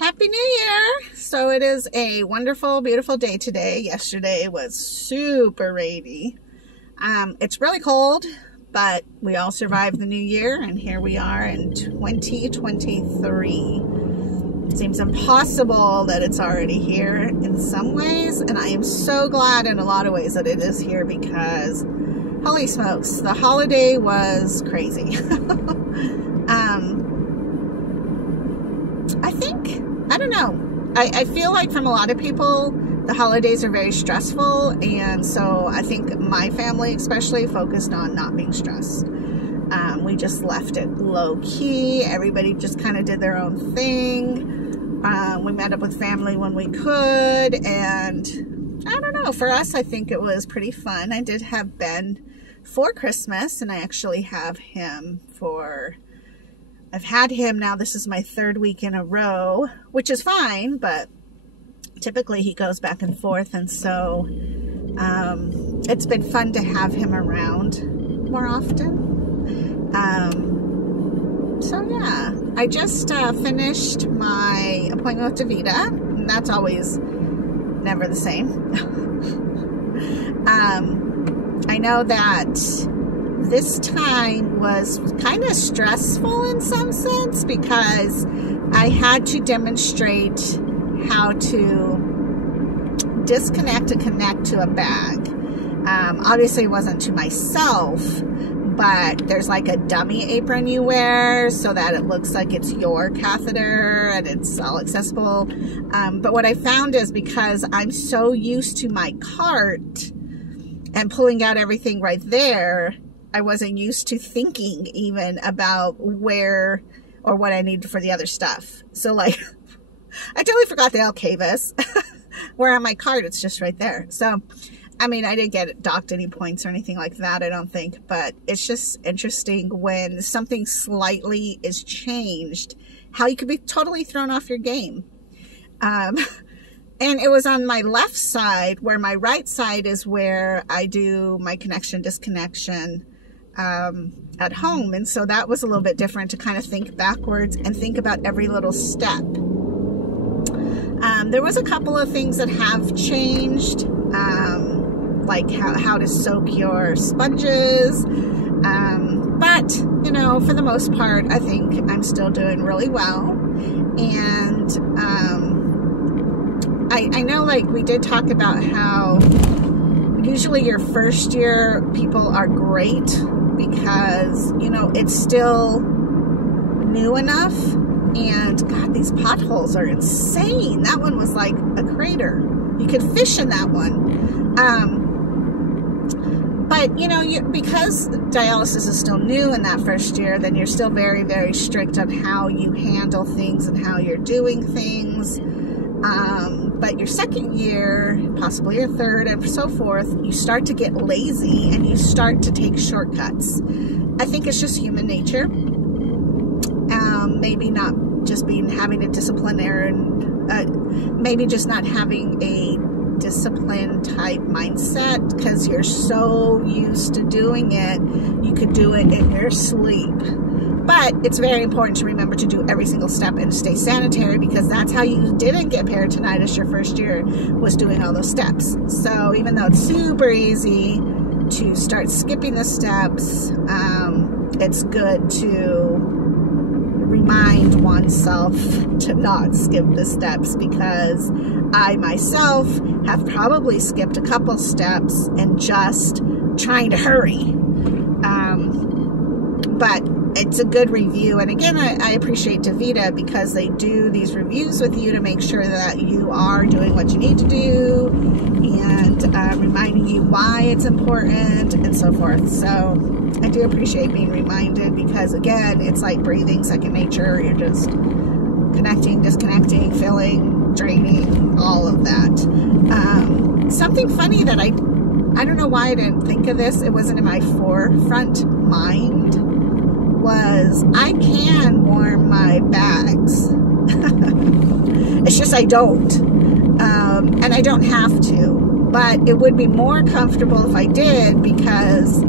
Happy New Year! So it is a wonderful, beautiful day today. Yesterday was super rainy. It's really cold, but we all survived the new year, and here we are in 2023. It seems impossible that it's already here in some ways, and I am so glad in a lot of ways that it is here because, holy smokes, the holiday was crazy. I don't know. I feel like from a lot of people, the holidays are very stressful, and so I think my family especially focused on not being stressed. We just left it low-key. Everybody just kind of did their own thing. We met up with family when we could, and I don't know. For us, I think it was pretty fun. I did have Ben for Christmas, and I actually have him for... I've had him now, this is my third week in a row, which is fine, but typically he goes back and forth, and so it's been fun to have him around more often. So yeah, I just finished my appointment with Davita, and that's always never the same. I know that this time was kind of stressful in some sense because I had to demonstrate how to disconnect and connect to a bag. Obviously it wasn't to myself, but there's like a dummy apron you wear so that it looks like it's your catheter and it's all accessible. But what I found is because I'm so used to my cart and pulling out everything right there, I wasn't used to thinking even about where or what I needed for the other stuff. So like, I totally forgot the Alcavis. Where on my cart, it's just right there. So, I mean, I didn't get docked any points or anything like that, I don't think. But it's just interesting when something slightly is changed, how you could be totally thrown off your game. And it was on my left side, where my right side is where I do my connection, disconnection at home. And so that was a little bit different to kind of think backwards and think about every little step. There was a couple of things that have changed, like how to soak your sponges. But, you know, for the most part, I think I'm still doing really well. And I know, like, we did talk about how usually your first year people are great because, you know, it's still new enough. And God, these potholes are insane. That one was like a crater. You could fish in that one. But, you know, because dialysis is still new in that first year, then you're still very, very strict on how you handle things and how you're doing things. But your second year, possibly your third, and so forth, you start to get lazy and you start to take shortcuts. I think it's just human nature. Maybe not just having a disciplinary, maybe just not having a discipline type mindset because you're so used to doing it, you could do it in your sleep. But it's very important to remember to do every single step and stay sanitary because that's how you didn't get peritonitis your first year, was doing all those steps. So even though it's super easy to start skipping the steps, it's good to remind oneself to not skip the steps because I myself have probably skipped a couple steps and just trying to hurry. But it's a good review. And again, I appreciate Davita because they do these reviews with you to make sure that you are doing what you need to do and reminding you why it's important and so forth. So I do appreciate being reminded because, again, it's like breathing, second nature. You're just connecting, disconnecting, filling, draining, all of that. Something funny that I don't know why I didn't think of this. It wasn't in my forefront mind. Was I can warm my bags. It's just I don't. And I don't have to. But it would be more comfortable if I did because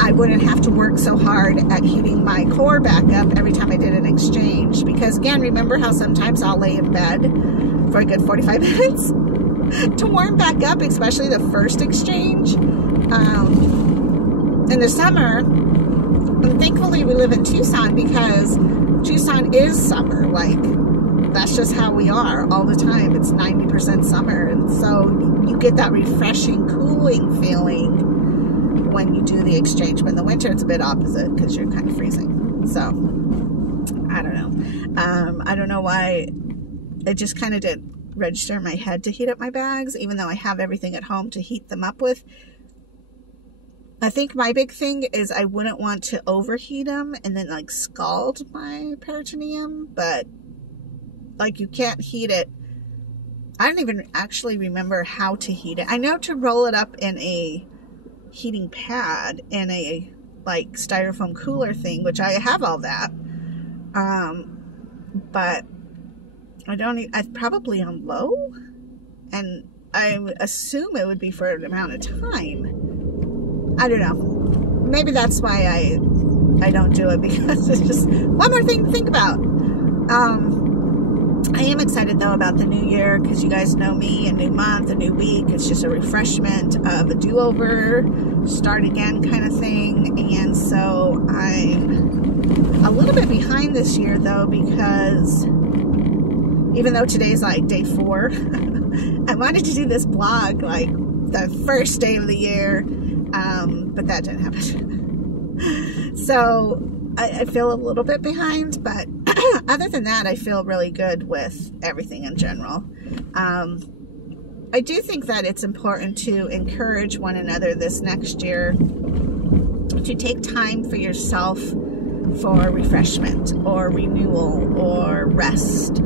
I wouldn't have to work so hard at heating my core back up every time I did an exchange. Because again, remember how sometimes I'll lay in bed for a good 45 minutes to warm back up, especially the first exchange. In the summer, and thankfully we live in Tucson because Tucson is summer. Like, that's just how we are all the time. It's 90% summer, and so you get that refreshing, cooling feeling when you do the exchange. But in the winter, it's a bit opposite because you're kind of freezing. So, I don't know. I don't know why it just kind of did register in my head to heat up my bags, even though I have everything at home to heat them up with. I think my big thing is I wouldn't want to overheat them and then like scald my peritoneum, but like you can't heat it. I don't even actually remember how to heat it. I know to roll it up in a heating pad in a like styrofoam cooler thing, which I have all that. But I'm probably on low, and I assume it would be for an amount of time. I don't know. Maybe that's why I don't do it, because it's just one more thing to think about. I am excited though about the new year, because you guys know me, a new month, a new week. It's just a refreshment of a do-over, start again kind of thing. And so I'm a little bit behind this year though, because even though today's like day 4, I wanted to do this blog like the first day of the year. But that didn't happen. So I feel a little bit behind, but other than that, I feel really good with everything in general. I do think that it's important to encourage one another this next year to take time for yourself for refreshment or renewal or rest,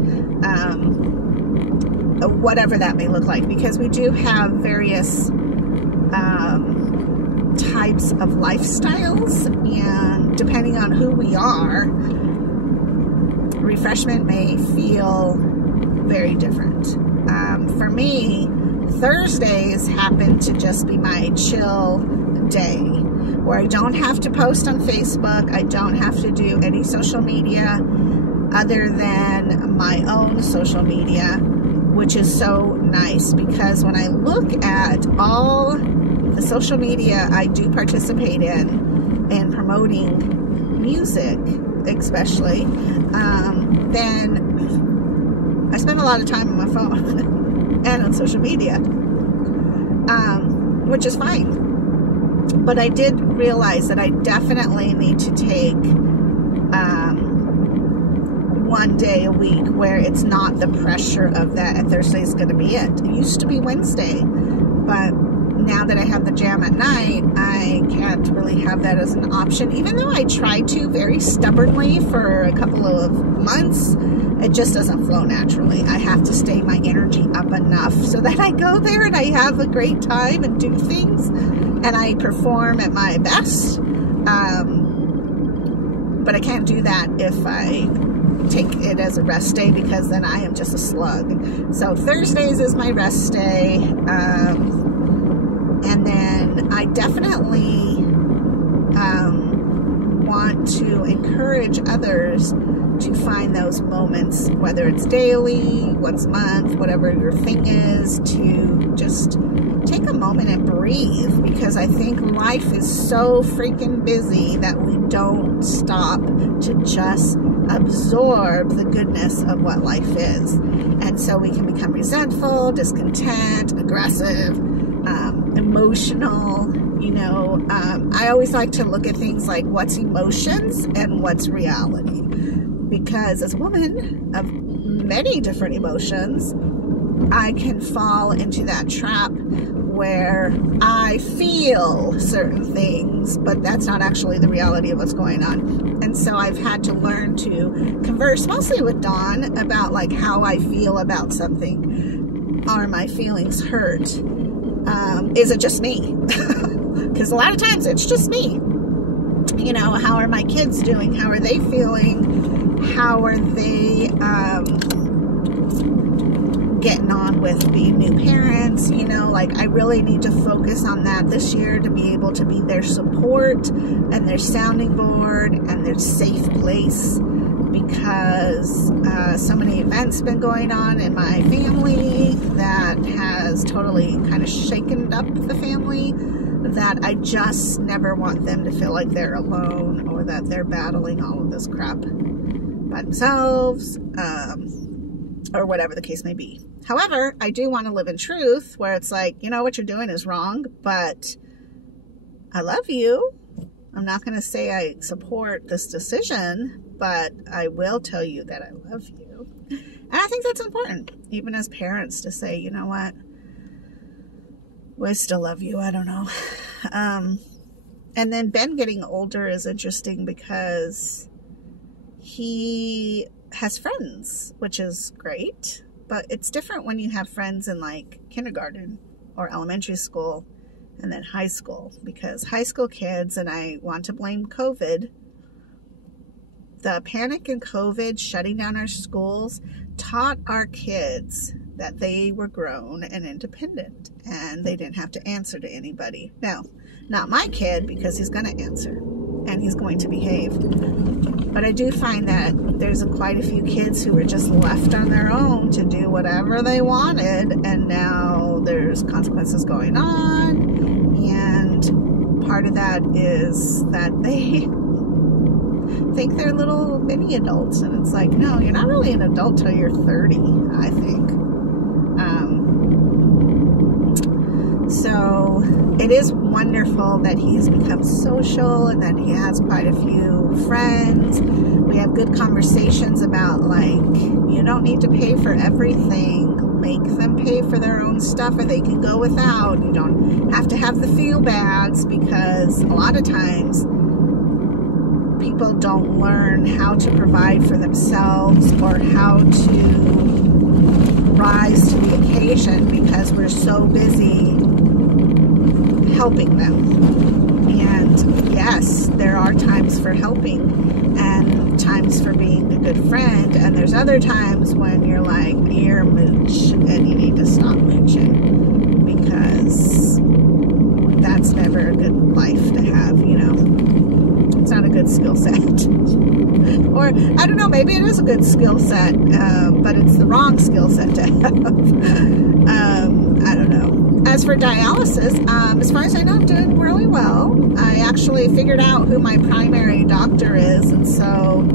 whatever that may look like, because we do have various types of lifestyles, and depending on who we are, refreshment may feel very different. For me, Thursdays happen to just be my chill day, where I don't have to post on Facebook, I don't have to do any social media other than my own social media, which is so nice, because when I look at all the social media I do participate in promoting music especially, then I spend a lot of time on my phone and on social media, which is fine. But I did realize that I definitely need to take one day a week where it's not the pressure of that, and Thursday is going to be it. It used to be Wednesday, but now that I have the jam at night, I can't really have that as an option. Even though I tried to very stubbornly for a couple of months, it just doesn't flow naturally. I have to stay my energy up enough so that I go there and I have a great time and do things and I perform at my best. But I can't do that if I take it as a rest day, because then I am just a slug. So Thursdays is my rest day. And then I definitely want to encourage others to find those moments, whether it's daily, once a month, whatever your thing is, to just take a moment and breathe, because I think life is so freaking busy that we don't stop to just absorb the goodness of what life is. And so we can become resentful, discontent, aggressive, emotional, you know. I always like to look at things like what's emotions and what's reality, because as a woman of many different emotions, I can fall into that trap where I feel certain things, but that's not actually the reality of what's going on. And so I've had to learn to converse mostly with Dawn about like how I feel about something. Are my feelings hurt? Is it just me? Because a lot of times it's just me. You know, how are my kids doing? How are they feeling? How are they getting on with being new parents, you know, like I really need to focus on that this year to be able to be their support and their sounding board and their safe place, because so many events been going on in my family that has totally kind of shaken up the family, that I just never want them to feel like they're alone or that they're battling all of this crap by themselves, or whatever the case may be. However, I do want to live in truth, where it's like, you know, what you're doing is wrong, but I love you. I'm not going to say I support this decision, but I will tell you that I love you. And I think that's important, even as parents, to say, you know what, well, I still love you. I don't know. And then Ben getting older is interesting because he has friends, which is great, but it's different when you have friends in like kindergarten or elementary school and then high school, because high school kids, and I want to blame COVID, the panic in COVID shutting down our schools taught our kids that they were grown and independent and they didn't have to answer to anybody. Now, not my kid, because he's going to answer and he's going to behave. But I do find that there's quite a few kids who were just left on their own to do whatever they wanted, and now there's consequences going on. And part of that is that they think they're little mini adults, and it's like, no, you're not really an adult till you're 30, I think. So it is wonderful that he's become social and that he has quite a few friends. We have good conversations about, like, you don't need to pay for everything. Make them pay for their own stuff, or they can go without. You don't have to have the fuel bags, because a lot of times people don't learn how to provide for themselves or how to rise to the occasion because we're so busy helping them. And yes, there are times for helping and times for being a good friend, and there's other times when you're like, you're a mooch and you need to stop mooching, because that's never a good life to have, you know. It's not a good skill set. Or, I don't know, maybe it is a good skill set, but it's the wrong skill set to have. I don't know. As for dialysis, as far as I know, I'm doing really well. I actually figured out who my primary doctor is, and so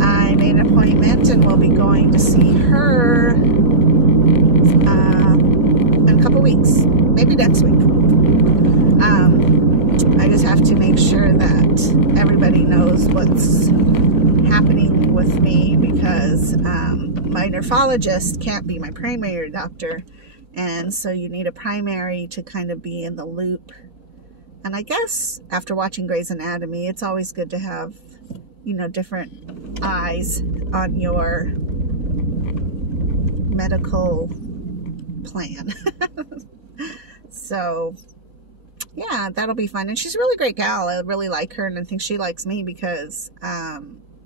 I made an appointment and we'll be going to see her in a couple weeks, maybe next week. I just have to make sure that everybody knows what's happening with me, because my nephrologist can't be my primary doctor, and so you need a primary to kind of be in the loop. And I guess after watching Grey's Anatomy, it's always good to have, you know, different eyes on your medical plan. So yeah, that'll be fun. And she's a really great gal. I really like her, and I think she likes me, because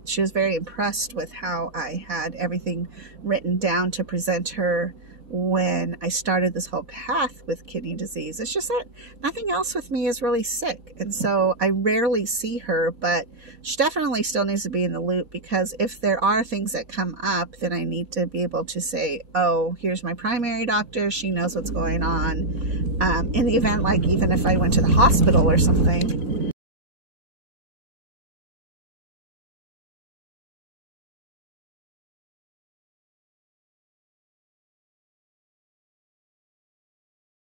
she was very impressed with how I had everything written down to present her when I started this whole path with kidney disease. It's just that nothing else with me is really sick, and so I rarely see her, but she definitely still needs to be in the loop, because if there are things that come up, then I need to be able to say, oh, here's my primary doctor, she knows what's going on. In the event, like, even if I went to the hospital or something,